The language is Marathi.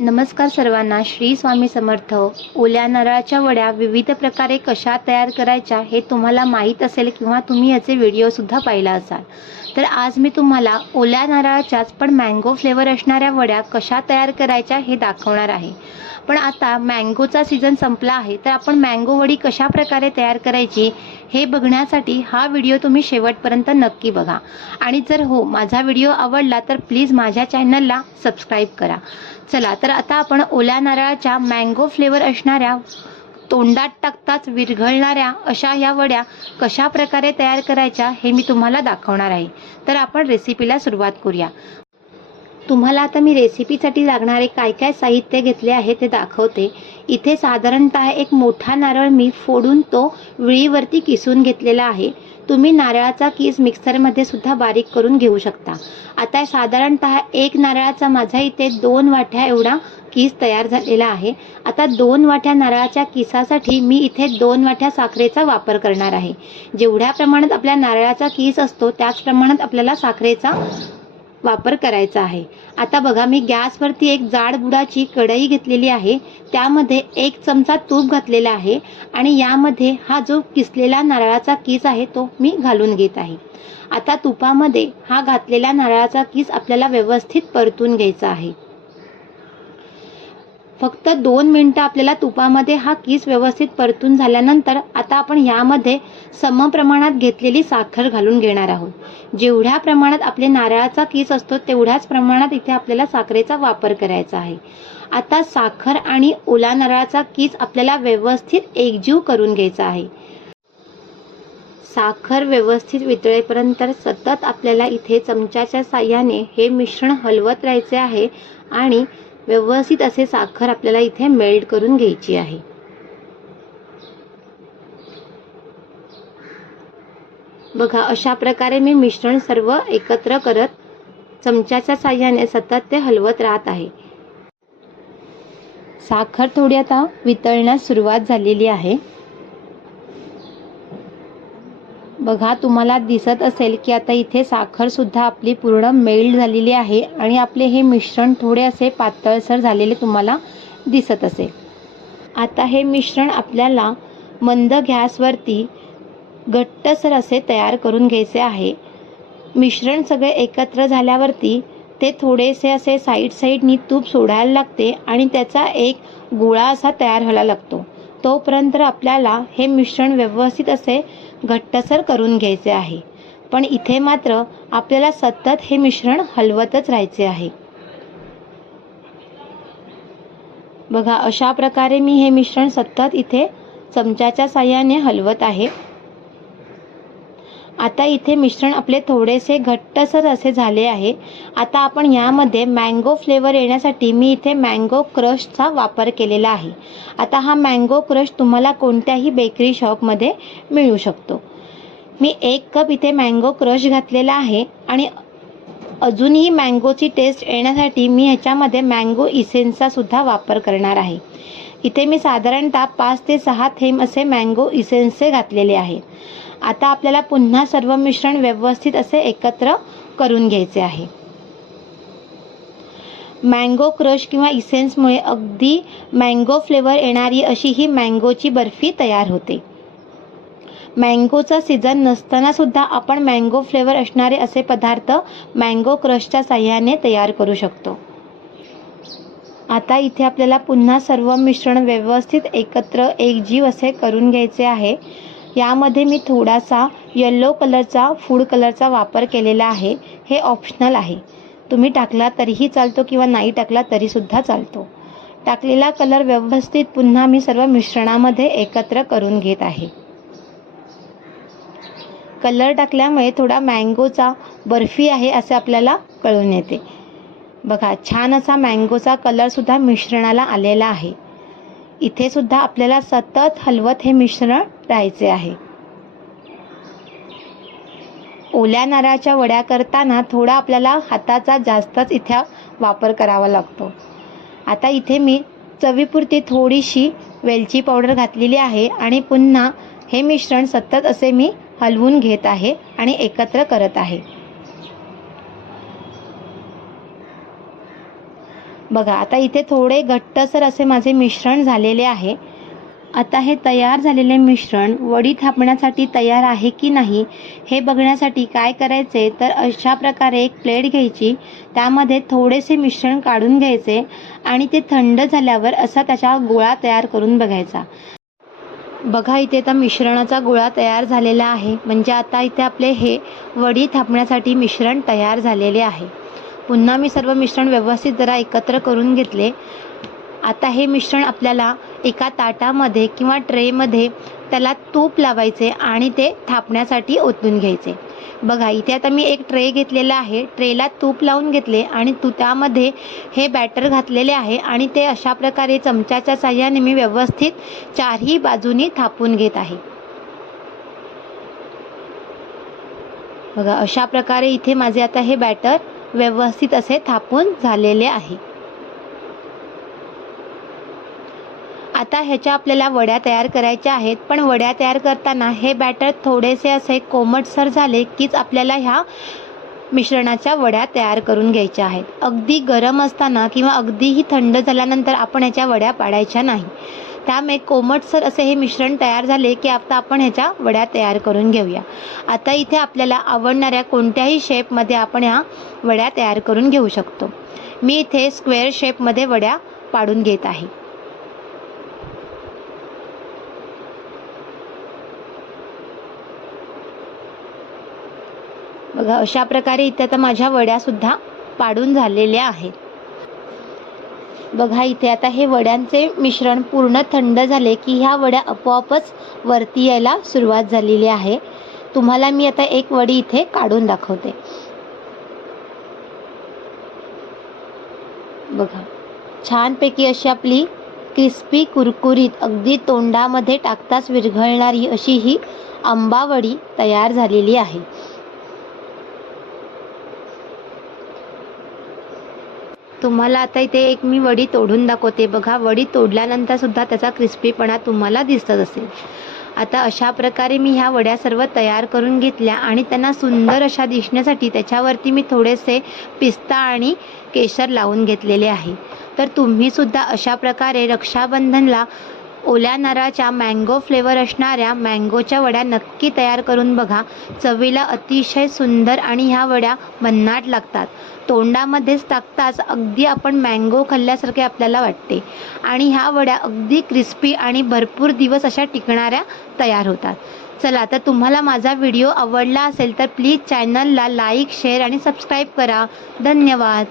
नमस्कार सर्वांना श्री स्वामी समर्थ. ओल्या नारळाच्या वड्या विविध प्रकारे कशा तयार करायच्या हे तुम्हाला माहीत असेल किंवा तुम्ही याचे व्हिडिओसुद्धा पाहिला असाल. तर आज मी तुम्हाला ओल्या नारळाच्याच पण मँगो फ्लेवर असणाऱ्या वड्या कशा तयार करायच्या हे दाखवणार आहे. पण आता मँगोचा सीझन संपला आहे तर आपण मँगो वडी कशा प्रकारे तयार करायची हे बघण्यासाठी हा व्हिडिओ तुम्ही शेवटपर्यंत नक्की बघा. आणि जर हो माझा व्हिडिओ आवडला तर प्लीज माझ्या चॅनलला सबस्क्राईब करा. चला तर आता आपण ओल्या नारळाच्या मँगो फ्लेवर असणाऱ्या तोंडात टाकताच विरघळणाऱ्या अशा ह्या वड्या कशा प्रकारे तयार करायच्या हे मी तुम्हाला दाखवणार आहे. तर आपण रेसिपीला सुरुवात करूया. तुम्हाला आता मी रेसिपीसाठी लागणारे काय काय साहित्य घेतले आहे ते दाखवते. इथे साधारणतः एक मोठा नारळ मी फोडून तो विळीवरती किसून घेतलेला आहे. तुम्ही नारळाचा किस मिक्सरमध्ये सुद्धा बारीक करून घेऊ शकता. आता साधारणतः एक नारळाचा माझा इथे दोन वाट्या एवढा किस तयार झालेला आहे. आता दोन वाट्या नारळाच्या किसासाठी मी इथे दोन वाट्या साखरेचा वापर करणार आहे. जेवढ्या प्रमाणात आपल्या नारळाचा किस असतो त्याच प्रमाणात आपल्याला साखरेचा वापर करायचा आहे. आता बघा मी गॅसवरती एक जाड बुडाची कढई घेतलेली आहे. त्यामध्ये एक चमचा तूप घातलेला आहे आणि यामध्ये हा जो किसलेला नारळाचा किस आहे तो मी घालून घेत आहे. आता तुपामध्ये हा घातलेला नारळाचा किस आपल्याला व्यवस्थित परतून घ्यायचा आहे. फक्त दोन मिनटं आपल्याला तुपामध्ये हा किस व्यवस्थित परतून झाल्यानंतर आता आपण यामध्ये समप्रमाणात घेतलेली साखर घालून घेणार आहोत. जेवढ्या प्रमाणात आपले नारळाचा किस असतो तेवढ्याच प्रमाणात इथे आपल्याला साखरेचा वापर करायचा आहे. आता साखर आणि ओला नारळाचा किस आपल्याला व्यवस्थित एकजीव करून घ्यायचा आहे. साखर व्यवस्थित वितळेपर्यंत सतत आपल्याला इथे चमच्याच्या साह्याने हे मिश्रण हलवत राहायचे आहे आणि व्यवस्थित असे साखर आपल्याला इथे मेल्ट करून घ्यायची आहे. बघा अशा प्रकारे मी मिश्रण सर्व एकत्र करत चमच्याच्या साह्याने सतत ते हलवत राहत आहे. साखर थोडी आता वितळण्यास सुरुवात झालेली आहे. बघा तुम्हाला दिसत असेल की आता इथे साखरसुद्धा आपली पूर्ण मेल्ड झालेली आहे आणि आपले हे मिश्रण थोडे असे पातळसर झालेले तुम्हाला दिसत असेल. आता हे मिश्रण आपल्याला मंद गॅसवरती घट्टसर असे तयार करून घ्यायचे आहे. मिश्रण सगळे एकत्र झाल्यावरती ते थोडेसे असे साईड साईडनी तूप सोडायला लागते आणि त्याचा एक गोळा असा तयार व्हायला लागतो. तोपर्यंत आपल्याला हे मिश्रण व्यवस्थित असे घट्टसर करून घ्यायचे आहे. पण इथे मात्र आपल्याला सतत हे मिश्रण हलवतच राहायचे आहे. बघा अशा प्रकारे मी हे मिश्रण सतत इथे चमच्याच्या साह्याने हलवत आहे. आता इथे मिश्रण आपले थोडेसे घट्टसर असे झाले आहे. आता आपण यामध्ये मँगो फ्लेवर येण्यासाठी मी इथे मँगो क्रशचा वापर केलेला आहे. आता हा मँगो क्रश तुम्हाला कोणत्याही बेकरी शॉपमध्ये मिळू शकतो. मी एक कप इथे मँगो क्रश घातलेला आहे आणि अजूनही मँगोची टेस्ट येण्यासाठी मी ह्याच्यामध्ये मँगो इसेन्सचा सुद्धा वापर करणार आहे. इथे मी साधारणतः पाच ते सहा थेंब असे मँगो इसेन्सचे घातलेले आहे. आता आपल्याला पुन्हा सर्व मिश्रण व्यवस्थित असे एकत्र करून घ्यायचे आहे. मँगो क्रश किंवा इसेन्समुळे अगदी मँगो फ्लेवर येणारी अशी ही मँगोची बर्फी तयार होते. मँगोचा सीझन नसताना सुद्धा आपण मँगो फ्लेवर असणारे असे पदार्थ मँगो क्रशच्या साह्याने तयार करू शकतो. आता इथे आपल्याला पुन्हा सर्व मिश्रण व्यवस्थित एकत्र एकजीव असे करून घ्यायचे आहे. यामध्ये मी थोडासा येल्लो कलरचा फूड कलरचा वापर केलेला आहे. हे ऑप्शनल आहे. तुम्ही टाकला तरीही चालतो किंवा नाही टाकला तरीसुद्धा चालतो. टाकलेला कलर व्यवस्थित पुन्हा मी सर्व मिश्रणामध्ये एकत्र करून घेत आहे. कलर टाकल्यामुळे थोडा मँगोचा बर्फी आहे असे आपल्याला कळून येते. बघा छान असा मँगोचा कलरसुद्धा मिश्रणाला आलेला आहे. इथे सुद्धा आपल्याला सतत हलवत हे मिश्रण राहायचे आहे. ओल्या नारळाच्या वड्या करताना थोडा आपल्याला हाताचा जास्तच इथे वापर करावा लागतो. आता इथे मी चवीपुरती थोडीशी वेलची पावडर घातलेली आहे आणि पुन्हा हे मिश्रण सतत असे मी हलवून घेत आहे आणि एकत्र करत आहे. बघा आता इथे थोडे घट्टसर असे माझे मिश्रण झालेले आहे. आता हे तयार झालेले मिश्रण वडी थापण्यासाठी तयार आहे की नाही हे बघण्यासाठी काय करायचे? तर अशा प्रकारे एक प्लेट घ्यायची त्यामध्ये थोडेसे मिश्रण काढून घ्यायचे आणि ते थंड झाल्यावर असा त्याचा गोळा तयार करून बघायचा. बघा इथे आता मिश्रणाचा गोळा तयार झालेला आहे. म्हणजे आता इथे आपले हे वडी थापण्यासाठी मिश्रण तयार झालेले आहे. पुन्हा मी सर्व मिश्रण व्यवस्थित जरा एकत्र करून घेतले. आता हे मिश्रण आपल्याला एका ताटामध्ये किंवा ट्रेमध्ये त्याला तूप लावायचे आणि ते थापण्यासाठी ओतून घ्यायचे. बघा इथे आता मी एक ट्रे घेतलेला आहे. ट्रेला तूप लावून घेतले आणि तू त्यामध्ये हे बॅटर घातलेले आहे आणि ते अशा प्रकारे चमच्याच्या साह्याने मी व्यवस्थित चारही बाजूनी थापून घेत आहे. बघा अशा प्रकारे इथे माझे आता हे बॅटर व्यवस्थित असे थापून झालेले आहे. आता ह्याच्या आपल्याला वड्या तयार करायच्या आहेत पण वड्या तयार करताना हे बॅटर थोडेसे असे कोमटसर झाले कीच आपल्याला ह्या मिश्रणाच्या वड्या तयार करून घ्यायच्या आहेत. अगदी गरम असताना किंवा अगदीही थंड झाल्यानंतर आपण ह्याच्या वड्या पाडायच्या नाही. त्यामुळे कोमटसर असे हे मिश्रण तयार झाले की आता आपण ह्याच्या वड्या तयार करून घेऊया. आता इथे आपल्याला आवडणाऱ्या कोणत्याही शेपमध्ये आपण ह्या वड्या तयार करून घेऊ शकतो. मी इथे स्क्वेअर शेपमध्ये वड्या पाडून घेत आहे. बघा अशा प्रकारे इथे आता माझ्या वड्यासुद्धा पाडून झालेल्या आहेत. बघा इथे आता हे वड्यांचे मिश्रण पूर्ण थंड झाले की ह्या वड्या आपोआपच वरती यायला सुरुवात झालेली आहे. तुम्हाला मी आता एक वडी इथे काढून दाखवते. बघा छानपैकी अशी आपली क्रिस्पी कुरकुरीत अगदी तोंडामध्ये टाकताच विरघळणारी अशी ही आंबावडी तयार झालेली आहे. तुम्हाला आता इथे एक मी वडी तोडून दाखवते. बघा वडी तोडल्यानंतर सुद्धा त्याचा क्रिस्पीपणा तुम्हाला दिसत असेल. आता अशा प्रकारे मी ह्या वड्या सर्व तयार करून घेतल्या आणि त्यांना सुंदर अशा दिसण्यासाठी त्याच्यावरती मी थोडेसे पिस्ता आणि केशर लावून घेतलेले आहे. तर तुम्ही सुद्धा अशा प्रकारे रक्षाबंधनला ओल्या नारळाच्या मँगो फ्लेवर असणाऱ्या मँगोच्या वड्या नक्की तयार करून बघा. चवीला अतिशय सुंदर आणि ह्या वड्या भन्नाट लागतात. तोंडामध्येच टाकताच अगदी आपण मँगो खाल्ल्यासारखे आपल्याला वाटते. आणि ह्या वड्या अगदी क्रिस्पी आणि भरपूर दिवस अशा टिकणाऱ्या तयार होतात. चला तर तुम्हाला माझा व्हिडिओ आवडला असेल तर प्लीज चॅनलला लाईक शेअर आणि सबस्क्राईब करा. धन्यवाद.